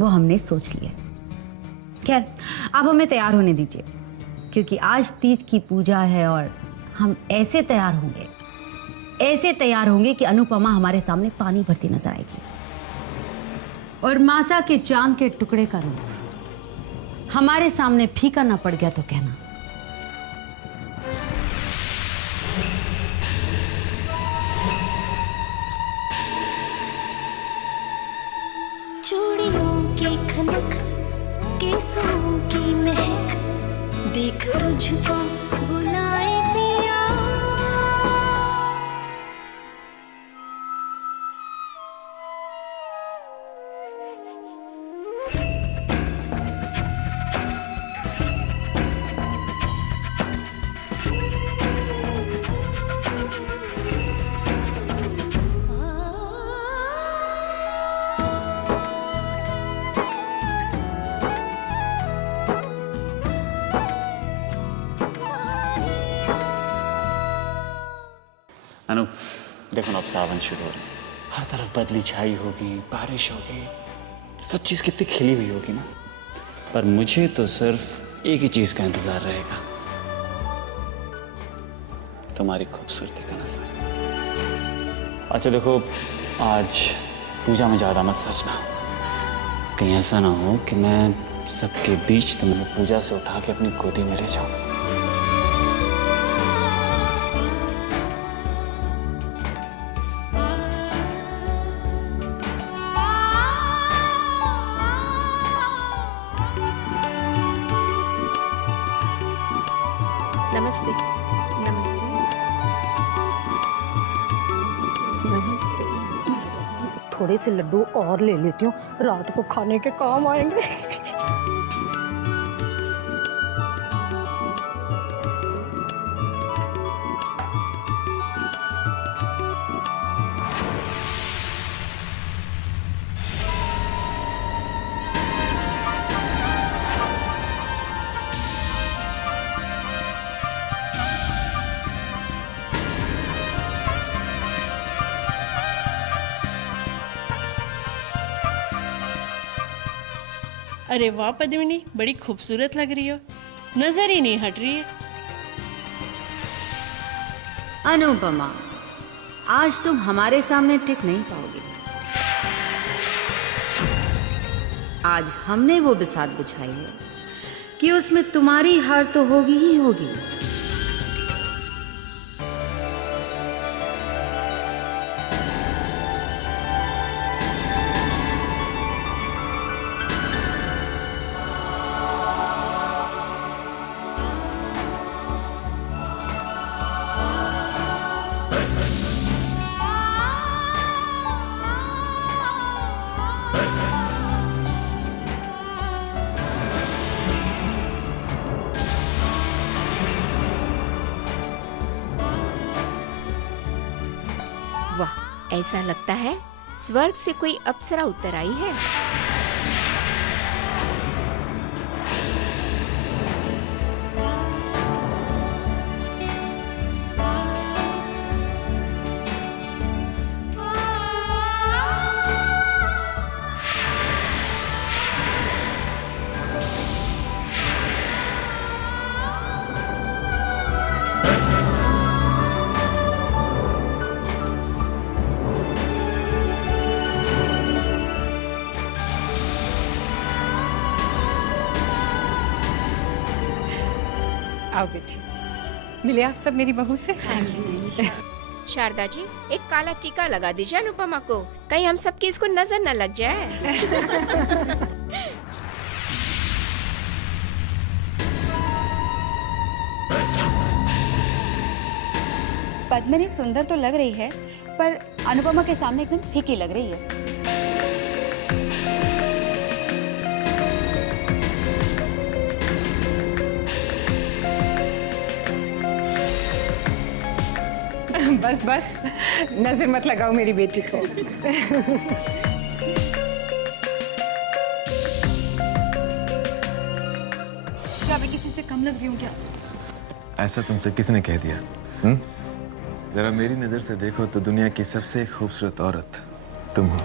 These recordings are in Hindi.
वो हमने सोच लिया। खैर, अब हमें तैयार होने दीजिए, क्योंकि आज तीज की पूजा है और हम ऐसे तैयार होंगे कि अनुपमा हमारे सामने पानी भरती नजर आएगी और मासा के चांद के टुकड़े का रूप हमारे सामने फीका ना पड़ गया तो कहना। चूड़ियों की खनक, केसों की महक, देख तुझको बुलाए पिया। अनु, देखो ना, अब सावन शुरू हो रहा है, हर तरफ बदली छाई होगी, बारिश होगी, सब चीज़ कितनी खिली हुई होगी ना। पर मुझे तो सिर्फ एक ही चीज़ का इंतज़ार रहेगा, तुम्हारी खूबसूरती का नज़ारा। अच्छा देखो, आज पूजा में ज़्यादा मत सजना, कहीं ऐसा ना हो कि मैं सबके बीच तुम्हें पूजा से उठा के अपनी गोदी में ले जाऊँ। नमस्ते। नमस्ते। थोड़े से लड्डू और ले लेती हूँ, रात को खाने के काम आएंगे। अरे वाह पद्मिनी, बड़ी खूबसूरत लग रही हो, नजर ही नहीं हट रही है। अनुपमा, आज तुम हमारे सामने टिक नहीं पाओगे। आज हमने वो बिसात बिछाई है कि उसमें तुम्हारी हार तो होगी ही होगी। वाह, ऐसा लगता है स्वर्ग से कोई अप्सरा उतर आई है। आओ बेटी, मिले आप सब मेरी बहू से? हाँ जी। शारदा जी, एक काला टीका लगा दीजिए अनुपमा को, कहीं हम सबकी इसको नजर न लग जाए। पद्मिनी सुंदर तो लग रही है, पर अनुपमा के सामने एकदम फीकी लग रही है। बस बस, नजर मत लगाओ मेरी बेटी को। क्या मैं किसी से कम लग रही हूँ क्या? ऐसा तुमसे किसने कह दिया? जरा मेरी नजर से देखो तो दुनिया की सबसे खूबसूरत औरत तुम हो।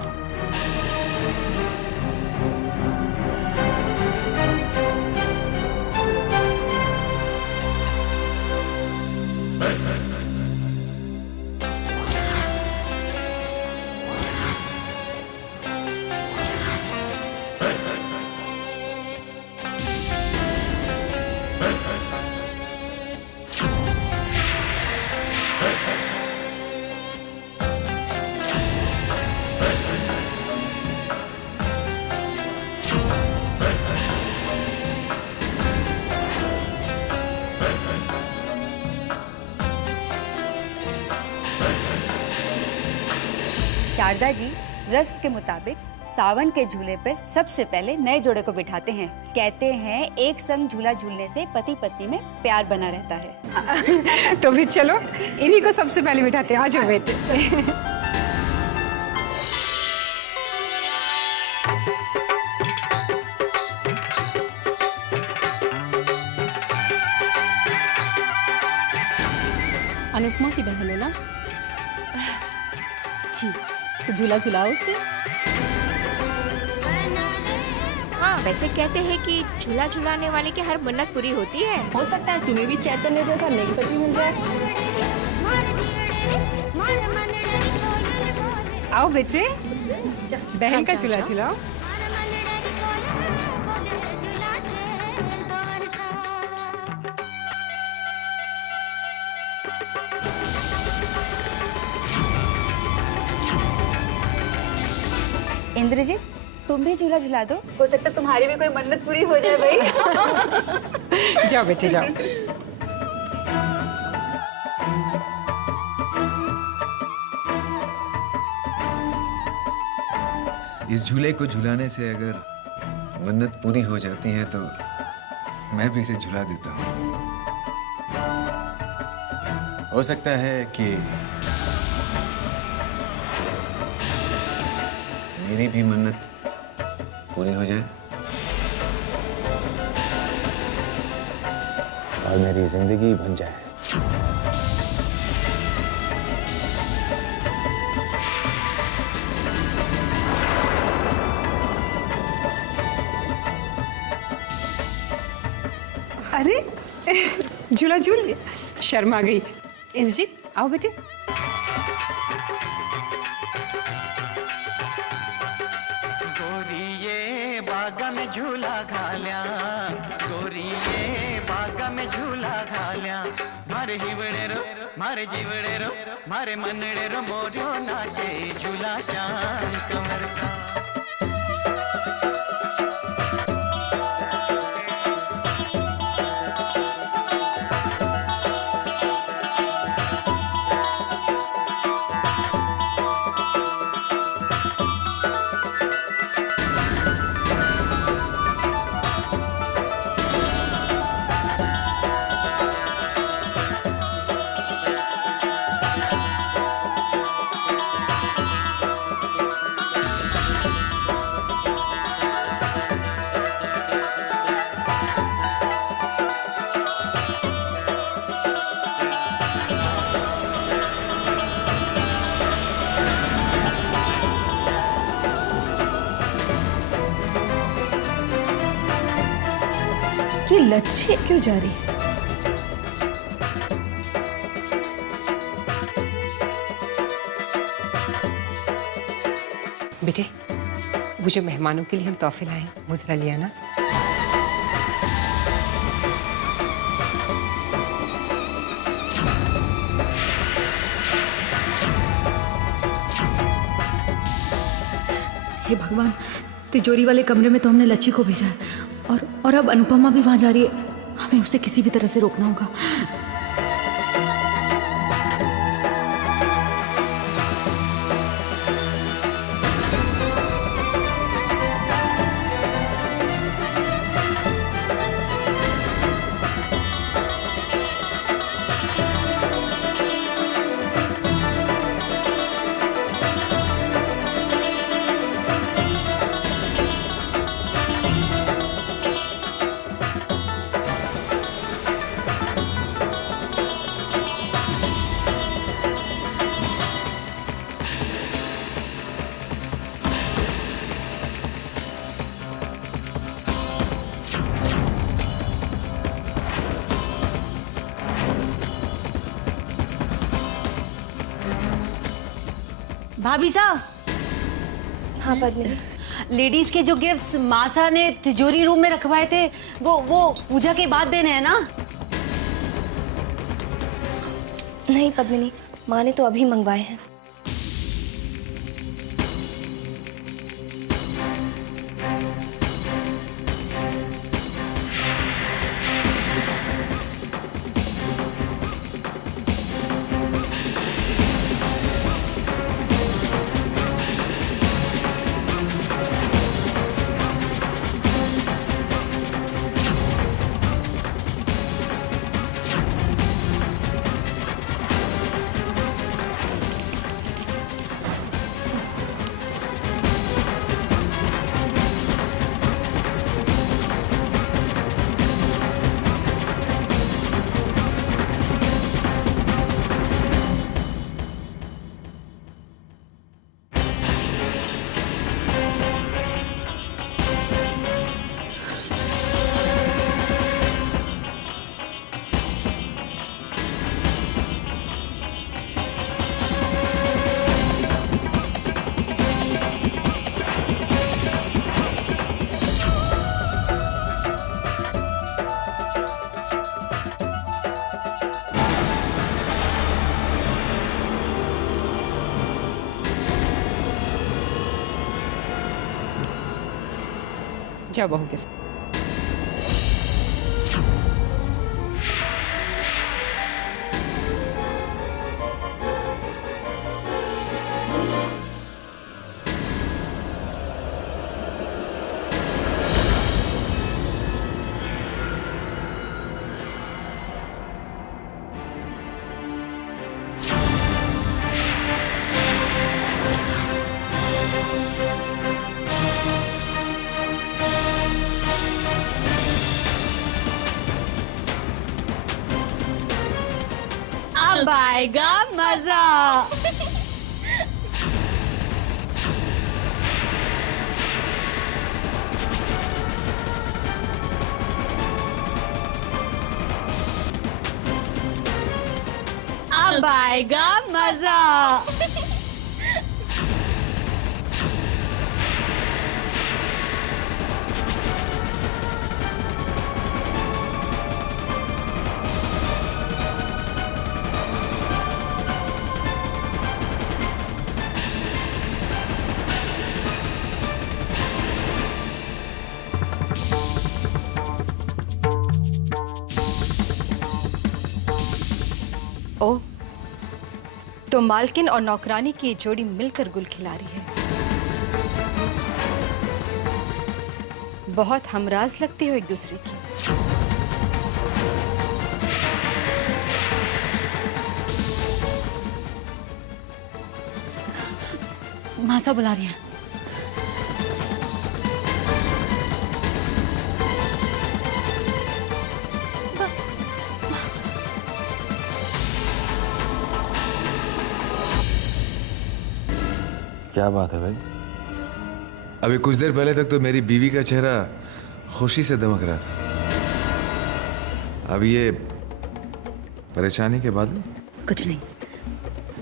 शारदा जी, रस्म के मुताबिक सावन के झूले पे सबसे पहले नए जोड़े को बिठाते हैं। कहते हैं एक संग झूला झूलने से पति पत्नी में प्यार बना रहता है। तो फिर चलो इन्हीं को सबसे पहले बिठाते हैं। आ जाओ बेटे। अनुपमा की बहन हो ना? जी। तो झूला झुलाओ उसे। हाँ, वैसे कहते हैं कि झूला झुलाने वाले की हर मन्नत पूरी होती है। हो सकता है तुम्हें भी चैतन्य जैसा नेक पति मिल जाए। आओ बेटे, बहन का झूला झुलाओ। इंद्रजीत, तुम भी झूला झुला दो, हो सकता है तुम्हारी भी कोई मन्नत पूरी हो जाए भाई। जाओ बेटे जाओ। इस झूले को झुलाने से अगर मन्नत पूरी हो जाती है तो मैं भी इसे झुला देता हूँ। हो सकता है कि मेरी भी मन्नत पूरी हो जाए और मेरी जिंदगी बन जाए। अरे झूला झूल लिया, शर्म आ गई। इंद्रजीत आओ बेटे। बागा में झूला घाल्या, गोरिये बागा में झूला घाल्या। मारे हिवड़े रो, मारे जीवड़े रो, मारे मनड़े रो, मोरियो नाचे झूला चांद कमर का। ये लच्छी क्यों जा रही? बेटे, वो जो मेहमानों के लिए हम तोहफे लाए, वो जरा लिया ना। हे भगवान, तिजोरी वाले कमरे में तो हमने लच्छी को भेजा है और अब अनुपमा भी वहां जा रही है। हमें उसे किसी भी तरह से रोकना होगा। भाभी साहब। हाँ पद्मिनी। लेडीज के जो गिफ्ट्स मासा ने तिजोरी रूम में रखवाए थे वो पूजा के बाद देने हैं ना? नहीं पद्मिनी, माँ ने तो अभी मंगवाए हैं। जाओ बहू के साथ। अब आएगा मजा। अब आएगा मजा। ओह, तो मालकिन और नौकरानी की ये जोड़ी मिलकर गुल खिला रही है। बहुत हमराज लगती हो एक दूसरे की। मासा बुला रही है। क्या बात है भाई? अभी कुछ देर पहले तक तो मेरी बीवी का चेहरा खुशी से दमक रहा था, अब ये परेशानी के बाद कुछ नहीं,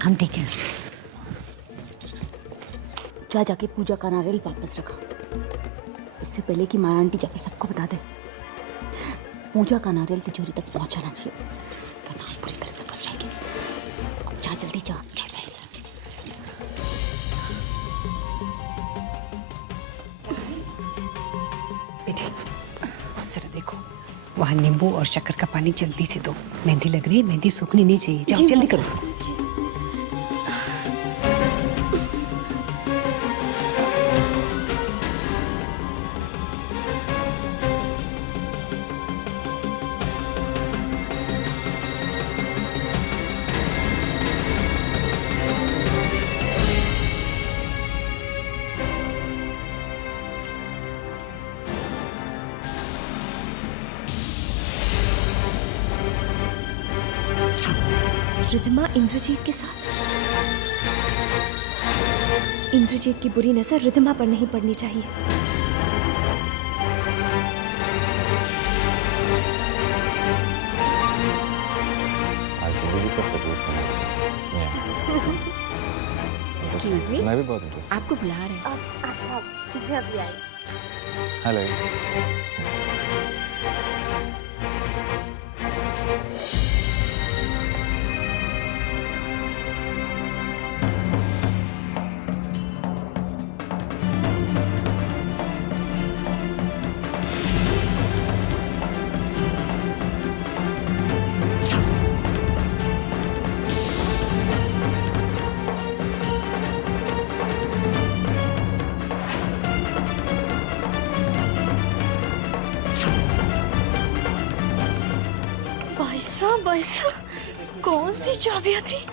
हम ठीक हैं। जा जाके पूजा का नारियल वापस रखा, इससे पहले कि माया आंटी जाकर सबको बता दे। पूजा का नारियल तिजोरी तक पहुंचाना चाहिए, वरना हम पूरी तरह से फंस जाएंगे। अब जा, जल्दी जा। बेटे जरा देखो, वहाँ नींबू और शक्कर का पानी जल्दी से दो। मेहंदी लग रही है, मेहंदी सूखनी नहीं चाहिए। जाओ जल्दी करो। रिधिमा इंद्रजीत के साथ? इंद्रजीत की बुरी नजर रिधिमा पर नहीं पड़नी चाहिए। एक्सक्यूज मी, मैं भी बहुत इंटरेस्टेड। आपको बुला रहे हैं। अच्छा, मैं अभी आई। हेलो। पैसा कौन सी चाबियां थी?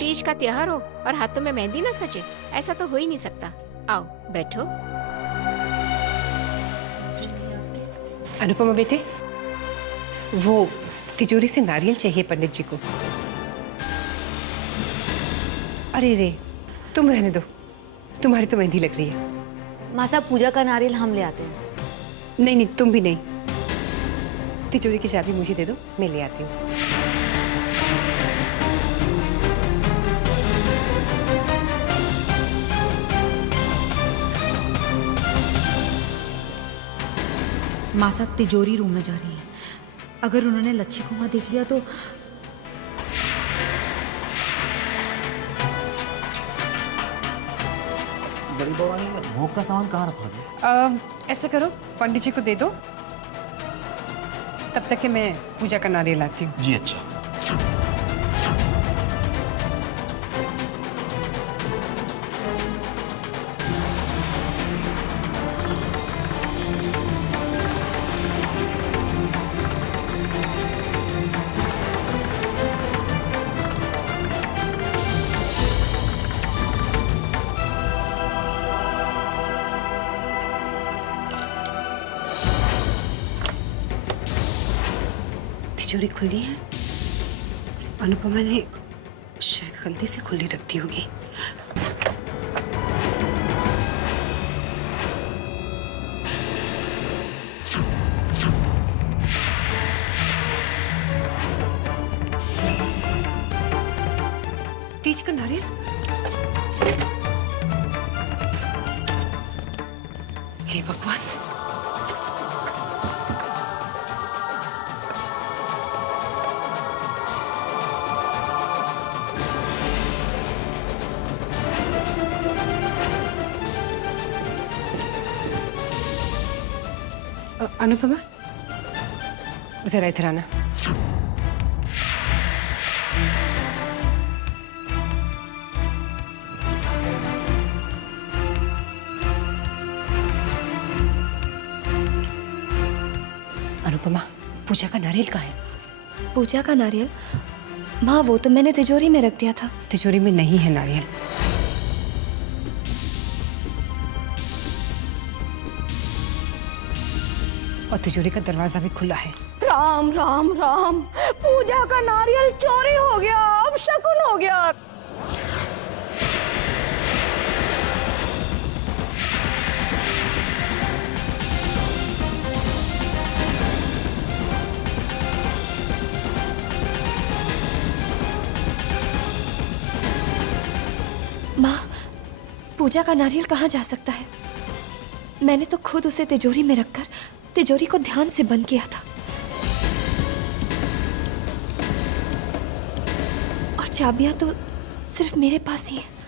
तीज का त्योहार हो और हाथों में मेहंदी न सजे, ऐसा तो हो ही नहीं सकता। आओ बैठो। अनुपमा बेटे, वो तिजोरी से नारियल चाहिए पंडित जी को। अरे रे, तुम रहने दो, तुम्हारी तो मेहंदी लग रही है। माँ साहब पूजा का नारियल हम ले आते हैं। नहीं नहीं, तुम भी नहीं। तिजोरी की चाबी मुझे दे दो, मैं ले आती हूँ। माँ साहब तिजोरी रूम में जा रही है। अगर उन्होंने लच्छी को वहाँ देख लिया तो बड़ी बौरानी, भोग का सामान कहाँ रखा है? ऐसा करो, पंडित जी को दे दो, तब तक के मैं पूजा का नारियल लाती हूँ। जी अच्छा। तिजोरी खुली है। अनुपमा ने शायद गलती से खुली रख दी होगी। तीज का नारियल। हे भगवान, अनुपमा, जरा इधर आना। अनुपमा, पूजा का नारियल कहाँ है? पूजा का नारियल? माँ वो तो मैंने तिजोरी में रख दिया था। तिजोरी में नहीं है नारियल। और तिजोरी का दरवाजा भी खुला है। राम राम राम, पूजा का नारियल चोरी हो गया, अब शकुन हो गया। माँ, पूजा का नारियल कहाँ जा सकता है? मैंने तो खुद उसे तिजोरी में रखकर तिजोरी को ध्यान से बंद किया था। और चाबियां तो सिर्फ मेरे पास ही है।